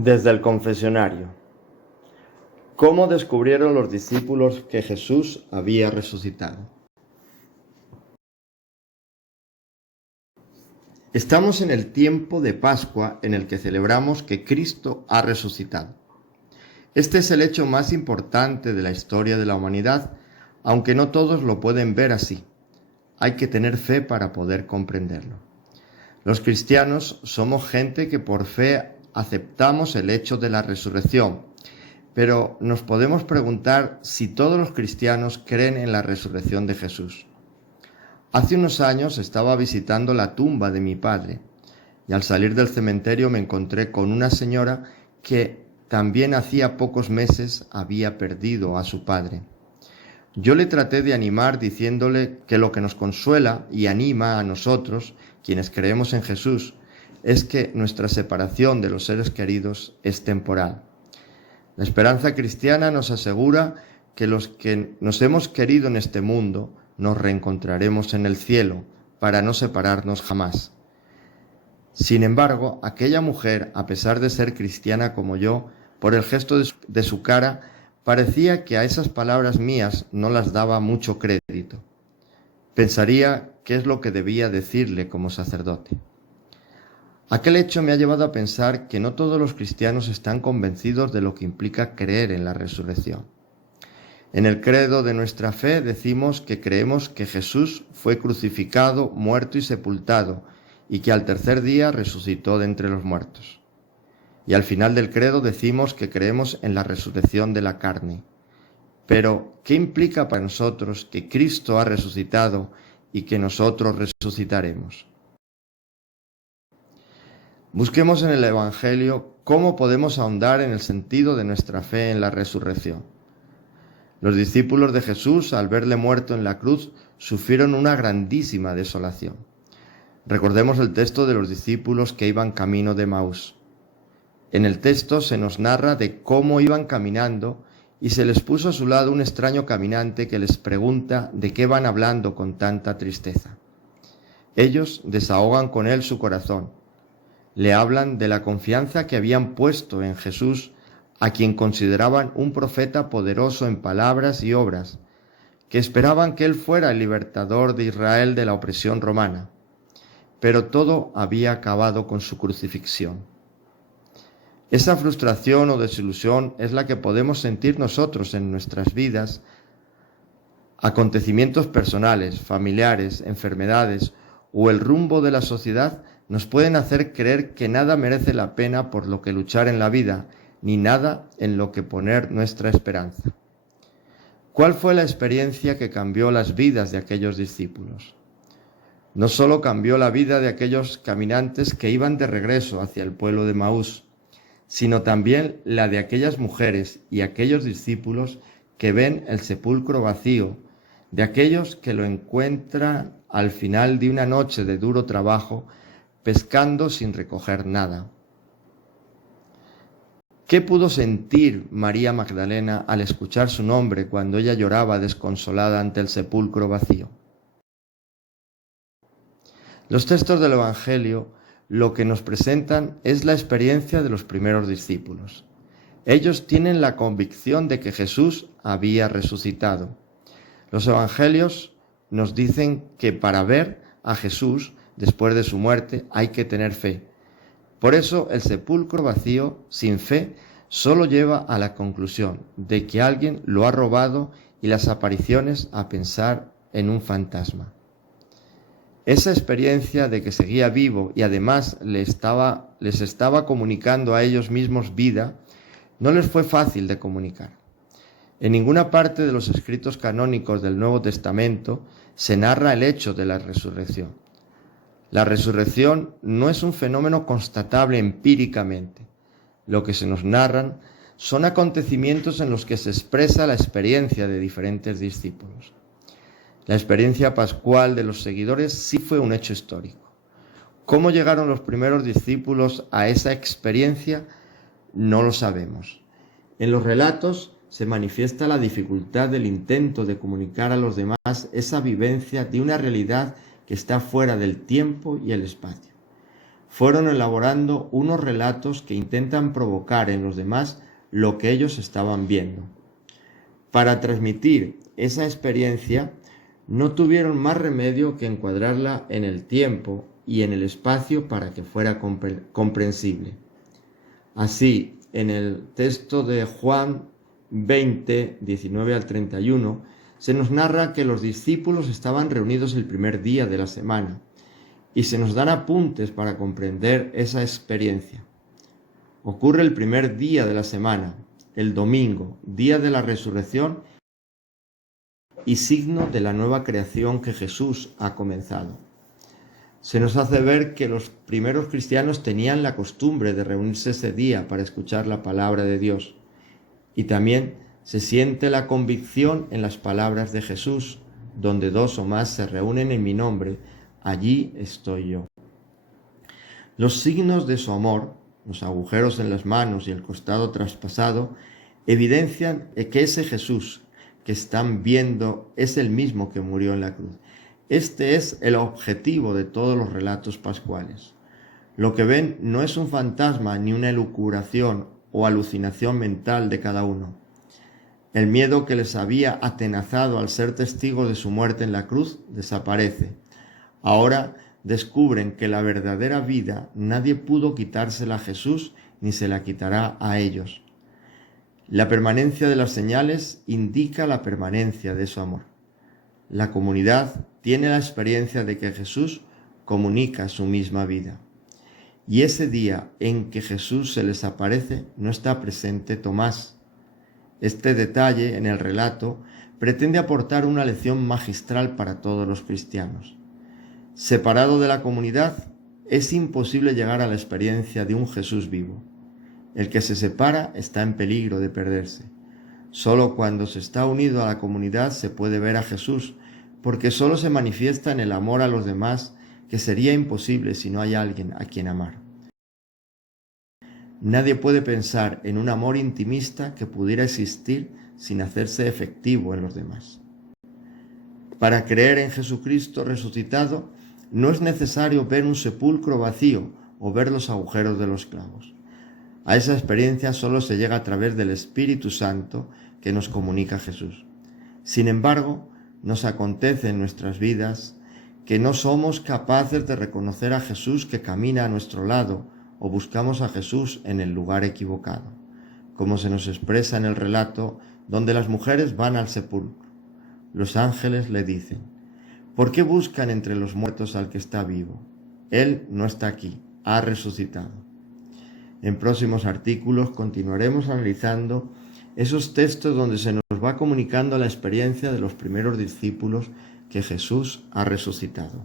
Desde el confesionario. ¿Cómo descubrieron los discípulos que Jesús había resucitado? Estamos en el tiempo de Pascua en el que celebramos que Cristo ha resucitado. Este es el hecho más importante de la historia de la humanidad, aunque no todos lo pueden ver así. Hay que tener fe para poder comprenderlo. Los cristianos somos gente que por fe aceptamos el hecho de la resurrección, pero nos podemos preguntar si todos los cristianos creen en la resurrección de Jesús. Hace unos años estaba visitando la tumba de mi padre y al salir del cementerio me encontré con una señora que también hacía pocos meses había perdido a su padre. Yo le traté de animar diciéndole que lo que nos consuela y anima a nosotros, quienes creemos en Jesús, es que nuestra separación de los seres queridos es temporal. La esperanza cristiana nos asegura que los que nos hemos querido en este mundo nos reencontraremos en el cielo para no separarnos jamás. Sin embargo, aquella mujer, a pesar de ser cristiana como yo, por el gesto de su cara, parecía que a esas palabras mías no las daba mucho crédito. Pensaría qué es lo que debía decirle como sacerdote. Aquel hecho me ha llevado a pensar que no todos los cristianos están convencidos de lo que implica creer en la resurrección. En el credo de nuestra fe decimos que creemos que Jesús fue crucificado, muerto y sepultado, y que al tercer día resucitó de entre los muertos. Y al final del credo decimos que creemos en la resurrección de la carne. Pero, ¿qué implica para nosotros que Cristo ha resucitado y que nosotros resucitaremos? Busquemos en el Evangelio cómo podemos ahondar en el sentido de nuestra fe en la resurrección. Los discípulos de Jesús, al verle muerto en la cruz, sufrieron una grandísima desolación. Recordemos el texto de los discípulos que iban camino de Emaús. En el texto se nos narra de cómo iban caminando y se les puso a su lado un extraño caminante que les pregunta de qué van hablando con tanta tristeza. Ellos desahogan con él su corazón. Le hablan de la confianza que habían puesto en Jesús, a quien consideraban un profeta poderoso en palabras y obras, que esperaban que él fuera el libertador de Israel de la opresión romana. Pero todo había acabado con su crucifixión. Esa frustración o desilusión es la que podemos sentir nosotros en nuestras vidas. Acontecimientos personales, familiares, enfermedades o el rumbo de la sociedad nos pueden hacer creer que nada merece la pena por lo que luchar en la vida, ni nada en lo que poner nuestra esperanza. ¿Cuál fue la experiencia que cambió las vidas de aquellos discípulos? No solo cambió la vida de aquellos caminantes que iban de regreso hacia el pueblo de Emaús, sino también la de aquellas mujeres y aquellos discípulos que ven el sepulcro vacío, de aquellos que lo encuentran al final de una noche de duro trabajo, pescando sin recoger nada. ¿Qué pudo sentir María Magdalena al escuchar su nombre cuando ella lloraba desconsolada ante el sepulcro vacío? Los textos del Evangelio lo que nos presentan es la experiencia de los primeros discípulos. Ellos tienen la convicción de que Jesús había resucitado. Los Evangelios nos dicen que para ver a Jesús después de su muerte hay que tener fe. Por eso el sepulcro vacío, sin fe, solo lleva a la conclusión de que alguien lo ha robado y las apariciones a pensar en un fantasma. Esa experiencia de que seguía vivo y además les estaba comunicando a ellos mismos vida, no les fue fácil de comunicar. En ninguna parte de los escritos canónicos del Nuevo Testamento se narra el hecho de la resurrección. La resurrección no es un fenómeno constatable empíricamente. Lo que se nos narran son acontecimientos en los que se expresa la experiencia de diferentes discípulos. La experiencia pascual de los seguidores sí fue un hecho histórico. ¿Cómo llegaron los primeros discípulos a esa experiencia? No lo sabemos. En los relatos se manifiesta la dificultad del intento de comunicar a los demás esa vivencia de una realidad que está fuera del tiempo y el espacio. fueron elaborando unos relatos que intentan provocar en los demás lo que ellos estaban viendo. Para transmitir esa experiencia, no tuvieron más remedio que encuadrarla en el tiempo y en el espacio para que fuera comprensible. Así, en el texto de Juan 20, 19 al 31, se nos narra que los discípulos estaban reunidos el primer día de la semana y se nos dan apuntes para comprender esa experiencia. Ocurre el primer día de la semana, el domingo, día de la resurrección y signo de la nueva creación que Jesús ha comenzado. Se nos hace ver que los primeros cristianos tenían la costumbre de reunirse ese día para escuchar la palabra de Dios. Y también se siente la convicción en las palabras de Jesús, donde 2 o más se reúnen en mi nombre, allí estoy yo. Los signos de su amor, los agujeros en las manos y el costado traspasado, evidencian que ese Jesús que están viendo es el mismo que murió en la cruz. Este es el objetivo de todos los relatos pascuales. Lo que ven no es un fantasma ni una elucubración o alucinación mental de cada uno. El miedo que les había atenazado al ser testigos de su muerte en la cruz desaparece. Ahora descubren que la verdadera vida nadie pudo quitársela a Jesús ni se la quitará a ellos. La permanencia de las señales indica la permanencia de su amor. La comunidad tiene la experiencia de que Jesús comunica su misma vida. Y ese día en que Jesús se les aparece no está presente Tomás. Este detalle en el relato pretende aportar una lección magistral para todos los cristianos. Separado de la comunidad, es imposible llegar a la experiencia de un Jesús vivo. El que se separa está en peligro de perderse. Solo cuando se está unido a la comunidad se puede ver a Jesús, porque solo se manifiesta en el amor a los demás, que sería imposible si no hay alguien a quien amar. Nadie puede pensar en un amor intimista que pudiera existir sin hacerse efectivo en los demás. Para creer en Jesucristo resucitado, no es necesario ver un sepulcro vacío o ver los agujeros de los clavos. A esa experiencia solo se llega a través del Espíritu Santo que nos comunica Jesús. Sin embargo, nos acontece en nuestras vidas que no somos capaces de reconocer a Jesús que camina a nuestro lado o buscamos a Jesús en el lugar equivocado, como se nos expresa en el relato donde las mujeres van al sepulcro. Los ángeles le dicen: ¿por qué buscan entre los muertos al que está vivo? Él no está aquí, ha resucitado. En próximos artículos continuaremos analizando esos textos donde se nos va comunicando la experiencia de los primeros discípulos que Jesús ha resucitado.